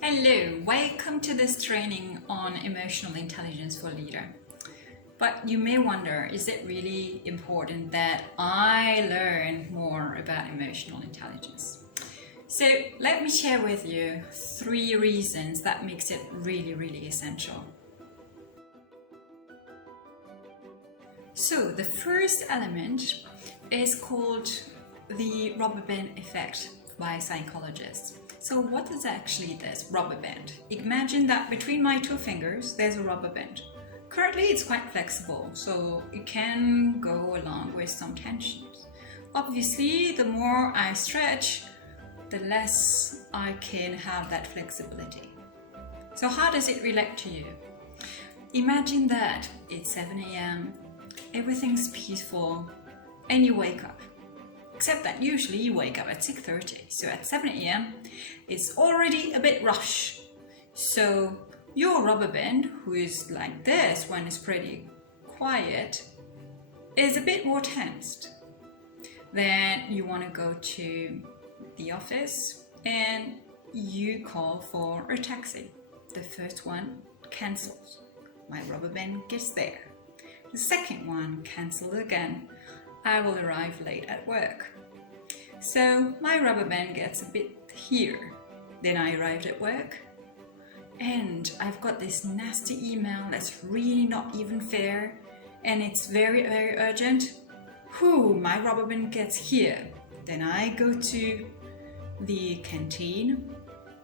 Hello, welcome to this training on emotional intelligence for leader. But you may wonder, is it really important that I learn more about emotional intelligence? So let me share with you 3 reasons that makes it really essential. So the first element is called the rubber band effect by psychologists. So what is actually this rubber band? Imagine that between my 2 fingers there's a rubber band. Currently it's quite flexible, so it can go along with some tensions. Obviously, the more I stretch, the less I can have that flexibility. So how does it relate to you? Imagine that it's 7 a.m., everything's peaceful, and you wake up. Except that usually you wake up at 6:30, so at 7 a.m. it's already a bit rush. So your rubber band, who is like this when it's pretty quiet, is a bit more tensed. Then you want to go to the office and you call for a taxi. The first one cancels. My rubber band gets there. The second one cancels again. I will arrive late at work. So my rubber band gets a bit here. Then I arrived at work and I've got this nasty email that's really not even fair and it's very urgent. My rubber band gets here. Then I go to the canteen.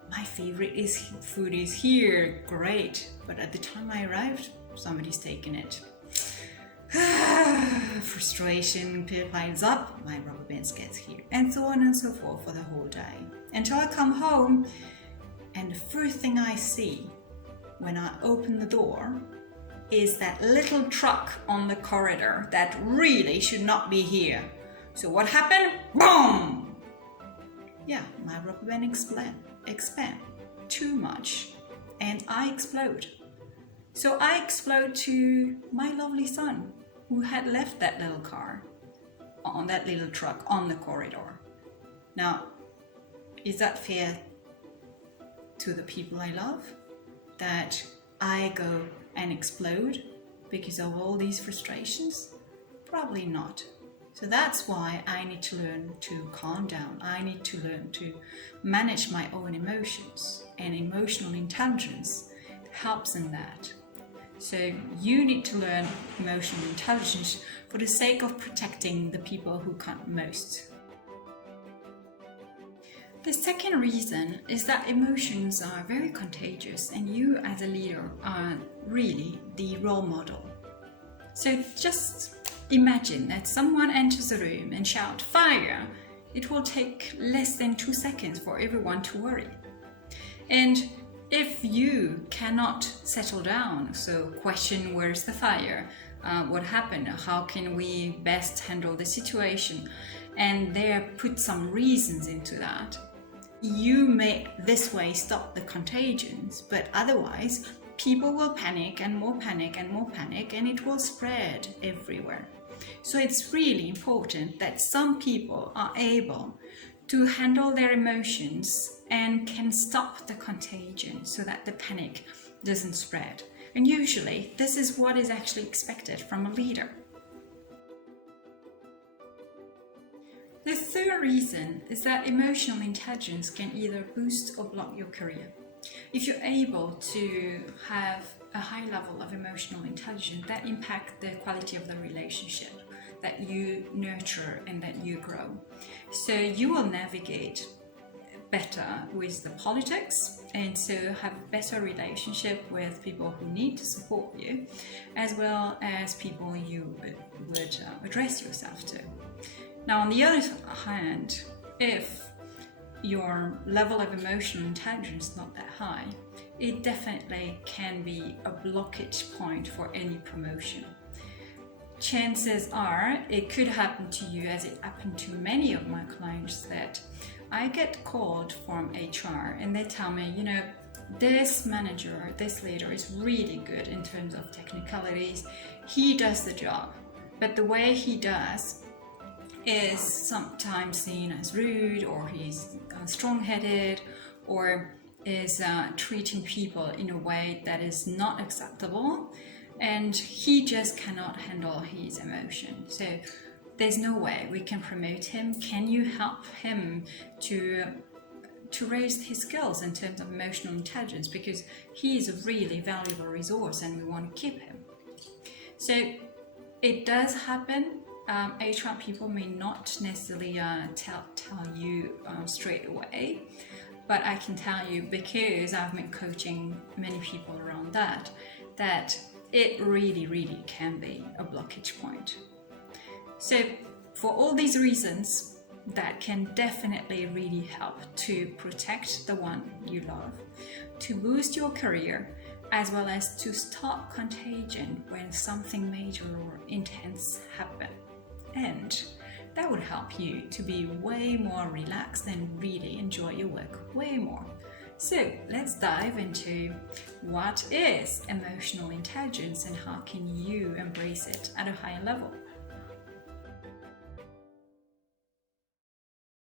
My favorite food is here. Great. But at the time I arrived, somebody's taken it. Frustration piles up, my rubber band gets here, and so on and so forth for the whole day. Until I come home, and the first thing I see when I open the door is that little truck on the corridor that really should not be here. So what happened? Boom! Yeah, my rubber band expand too much, and I explode. So I explode to my lovely son, who had left that little car on that little truck on the corridor. Now, is that fair to the people I love? That I go and explode because of all these frustrations? Probably not. So that's why I need to learn to calm down. I need to learn to manage my own emotions, and emotional intelligence helps in that. So you need to learn emotional intelligence for the sake of protecting the people who count most. The second reason is that emotions are very contagious and you as a leader are really the role model. So just imagine that someone enters a room and shouts fire. It will take less than 2 seconds for everyone to worry. And if you cannot settle down, so question where's the fire, what happened, how can we best handle the situation, and there put some reasons into that, you may this way stop the contagions, but otherwise people will panic and more panic and more panic, and it will spread everywhere. So it's really important that some people are able to handle their emotions and can stop the contagion so that the panic doesn't spread. And usually this is what is actually expected from a leader. The third reason is that emotional intelligence can either boost or block your career. If you're able to have a high level of emotional intelligence, that impacts the quality of the relationship that you nurture and that you grow. So you will navigate better with the politics, and so have a better relationship with people who need to support you, as well as people you would address yourself to. Now, on the other hand, if your level of emotional intelligence is not that high, it definitely can be a blockage point for any promotion. Chances are it could happen to you, as it happened to many of my clients, that I get called from HR and they tell me, this manager, this leader is really good in terms of technicalities. He does the job, but the way he does is sometimes seen as rude, or he's strong-headed, or is treating people in a way that is not acceptable, and he just cannot handle his emotion. So there's no way we can promote him. Can you help him to raise his skills in terms of emotional intelligence, because he is a really valuable resource and we want to keep him. So it does happen. HR people may not necessarily tell you straight away, but I can tell you, because I've been coaching many people around that it really can be a blockage point. So for all these reasons, that can definitely really help to protect the one you love, to boost your career, as well as to stop contagion when something major or intense happens. And that would help you to be way more relaxed and really enjoy your work way more. So let's dive into what is emotional intelligence and how can you embrace it at a higher level.